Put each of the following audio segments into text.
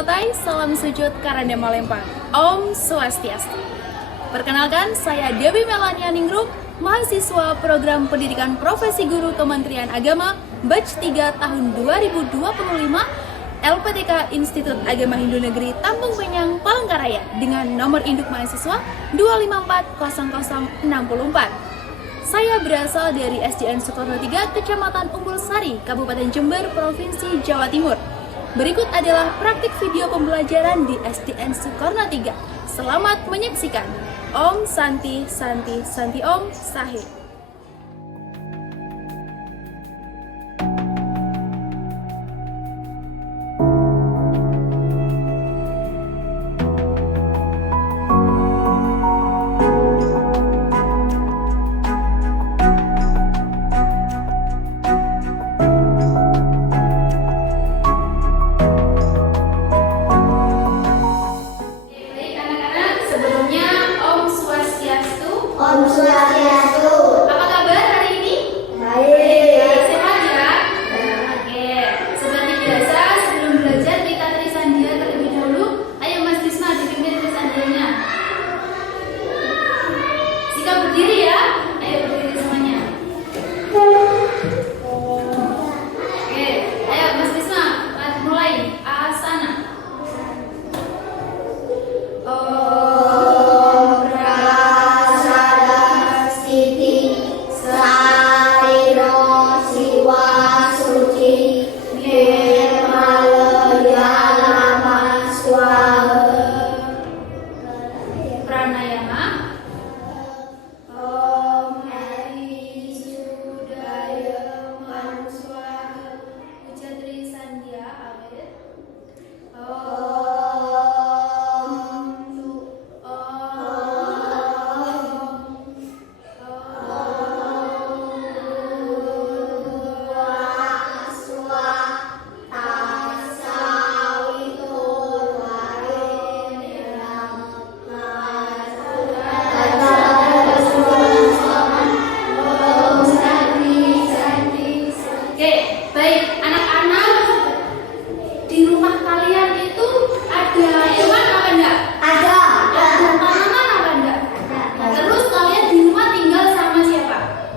Teratai, salam sujud Karanda Malempang. Om Swastiastu. Perkenalkan, saya Dewi Melania Ningrum, mahasiswa Program Pendidikan Profesi Guru Kementerian Agama, Batch 3 tahun 2025, LPTK Institut Agama Hindu Negeri Tambung Penyang, Palangkaraya, dengan nomor induk mahasiswa 2540064. Saya berasal dari SDN Sukarno 3, Kecamatan Umbul Sari, Kabupaten Jember, Provinsi Jawa Timur. Berikut adalah praktik video pembelajaran di SDN Sukarno 3. Selamat menyaksikan. Om Santi Santi Santi Om Sahih. Om Swastiastu. Apa kabar hari ini? Baik. Sehat ya? Oke. Seperti biasa, sebelum belajar kita trisandia terlebih dahulu. Ayo Mas Disma dipimpin trisandianya. Sikap berdiri ya. Ayo berdiri semuanya. Oke. Ayo Mas Disma, mulai. Asana. Pranayama. Om Hari Sudaya Manuswaha. Uja Trisandia. Amin. Oke, baik anak-anak, di rumah kalian itu ada hewan apa enggak? Ada. Ada tanaman apa enggak? Terus kalian di rumah tinggal sama siapa?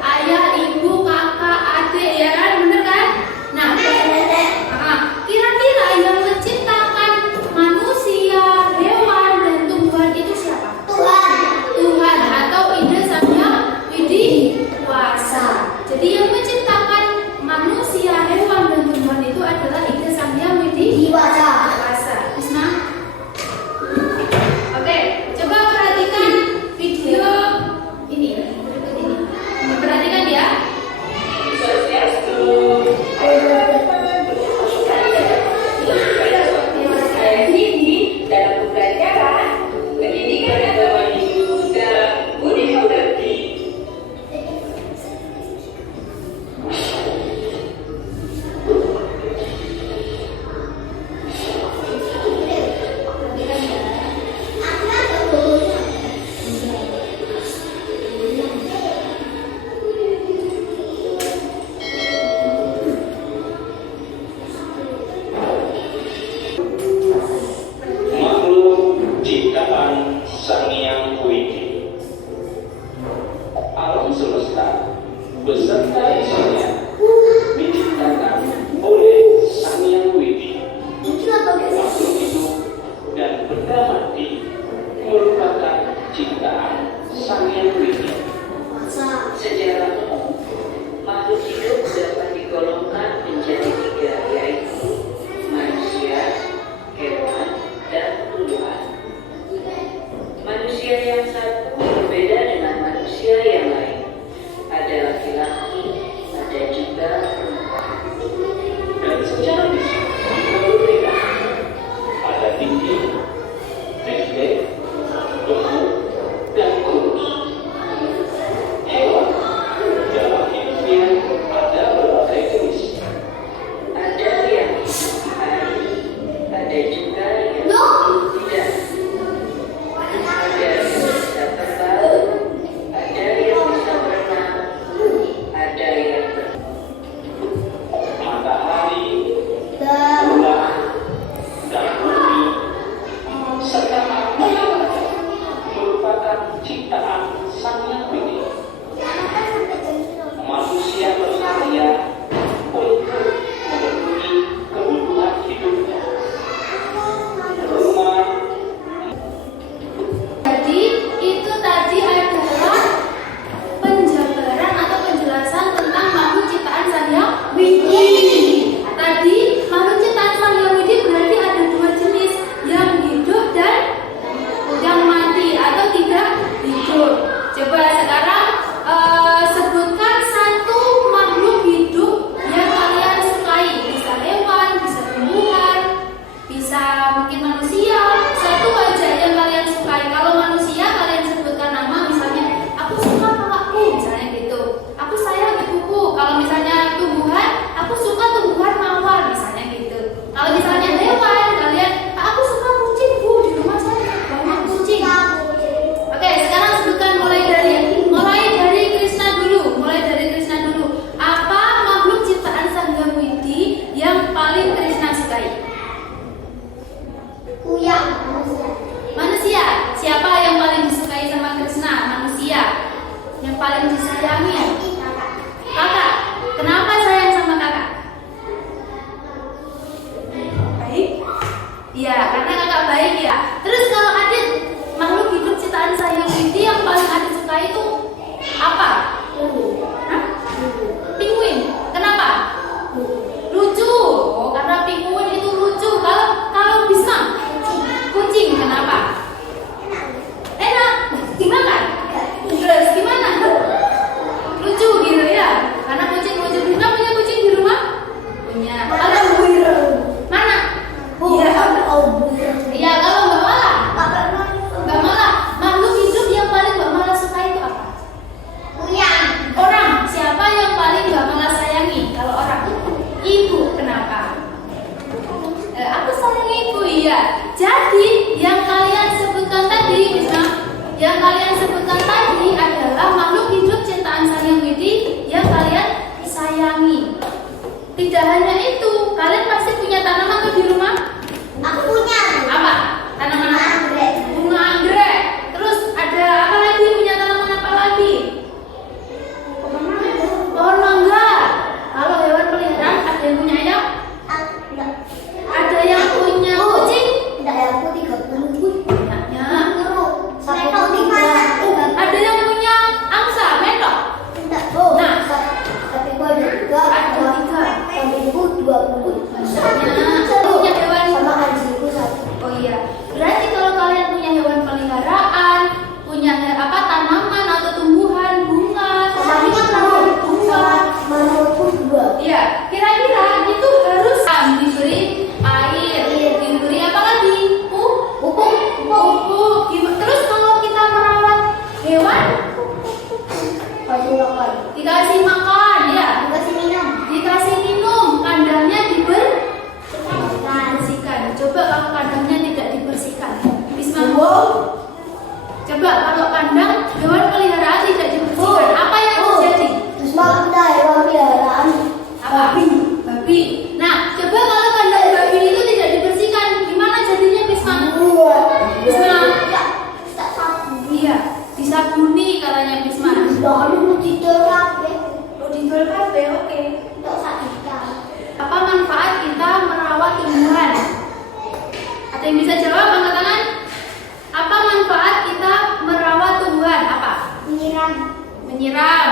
Ayah, ibu, kakak, adik, ya kan? Bener kan? Nah, kira-kira yang menciptakan manusia, hewan, dan tumbuhan itu siapa? Tuhan atau Ida Sang Hyang Widi Wasa. Jadi yang menciptakan Iya, kira-kira itu harus diberi air, diberi apa lagi? Pupuk. Terus kalau kita merawat hewan, Kasih makan. dikasih makan, ya, Kasih minum. dikasih minum, kandangnya Makan. dibersihkan. Coba kalau kandangnya tidak dibersihkan, Bisma. Coba kalau kandang hewan peliharaan tidak dibersihkan, apa yang terjadi? Terus makan hewan peliharaan. Apa? Babi. Nah, coba kalau kandang babi itu tidak dibersihkan, gimana jadinya, Bisma? Bisma. Tak sapu. Iya, disabuni katanya Bisma. Lalu tidur kafe. Oh, dijual kafe, oke. Tak sakitkan. Apa manfaat kita merawat tumbuhan? Ada yang bisa jawab, angkat tangan? Apa manfaat kita merawat tumbuhan? Apa? Menyiram. Menyiram.